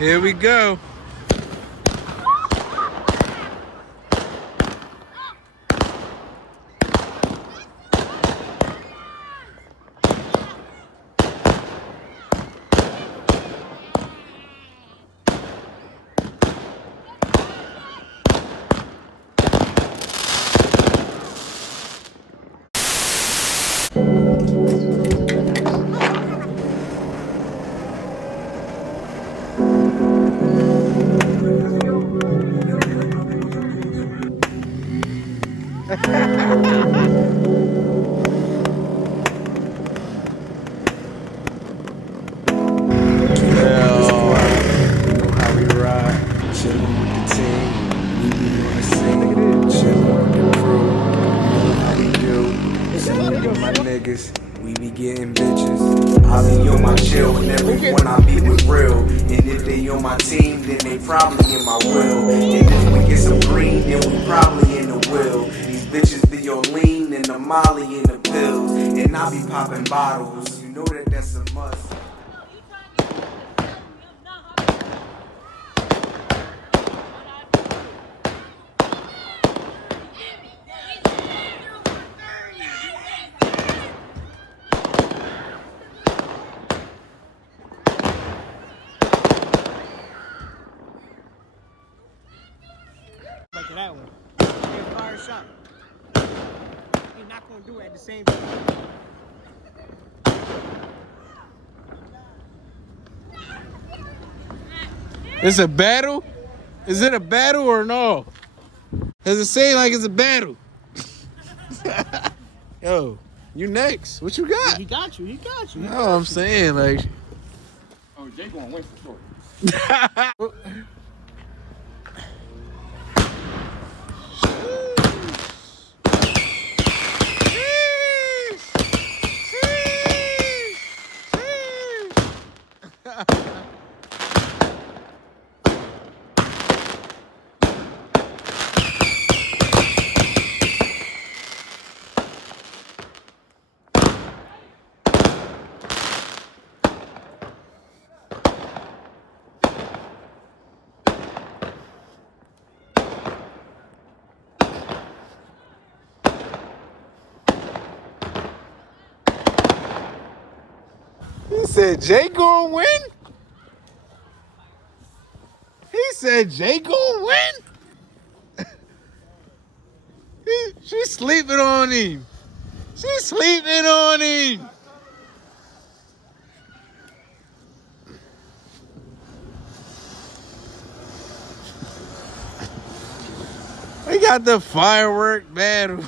Here we go. We be getting bitches. I be on my chill and everyone I be with real. And if they on my team, then they probably in my will. And if we get some green, then we probably in the will. These bitches be on lean and the molly and the pills. And I be popping bottles. You know that that's a must. Back to that one. You're a fire shot. You're not gonna do it at the same time. It's a battle? Is it a battle or no? Does it say like it's a battle? Yo, you next. What you got? He got you. He got you. No, I'm saying like. Oh, Jay gonna win for sure. He said Jay gonna win? He said Jay gonna win? She's sleeping on him. She's sleeping on him. We got the firework battle.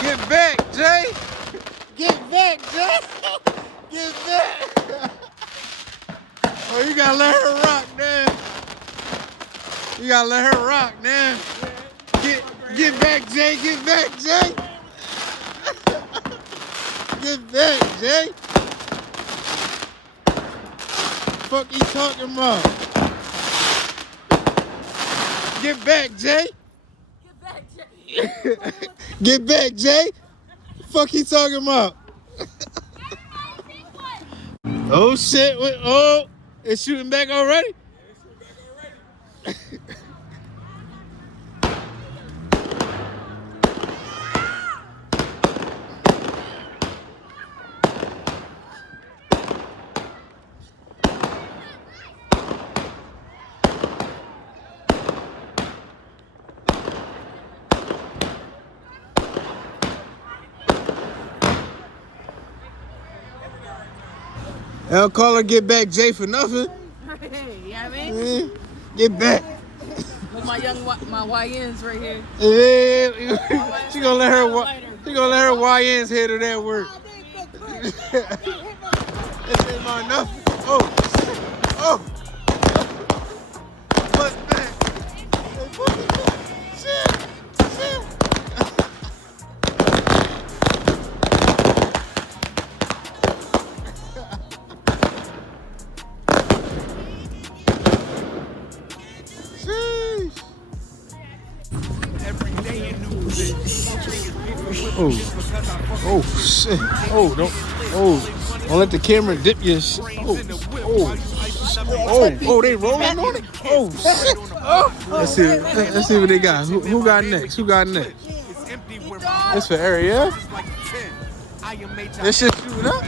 Get back, Jay! Get back, Jay! Get back! Oh, you gotta let her rock, man. You gotta let her rock, man. Get back, Jay! Get back, Jay! Get back, Jay! Fuck you talking about? Get back, Jay! Get back, Jay. Get back, Jay! Fuck you talking about? Oh shit! Oh, it's shooting back already? I'll call her get back Jay for nothing. Hey, you know what I mean? Get back. With my YNs right here. Yeah. She gonna let her YNs head of that work. This ain't my nothing. Oh. shit. Oh, don't let the camera dip your shit. Oh, they rolling on it. Oh shit. Let's see what they got. Who got next? Who got next? That's for Ariel. This shit shooting up.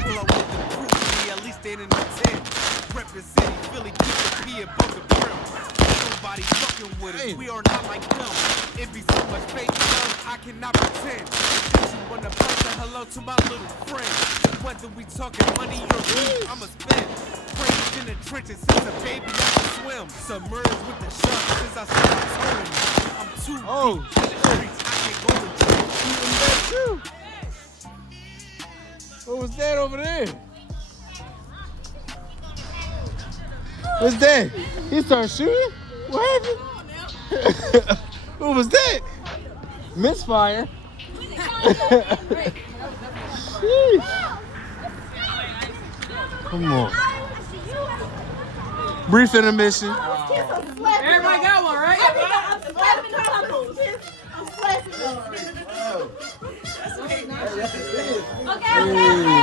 Hey. We are not like them. It be so much fake love, I cannot pretend. Just you wanna say hello to my little friend. Whether we talking money or beef, I'ma spend. Raised in the trenches since a baby I can swim. Submerged with the sharks since I started swimming. I'm too deep in the streets, I can't go to jail. What was that over there? What's that? He started shooting? What happened? What was that? Misfire. Sheesh. Come on. Brief intermission. Everybody got one, right? Okay.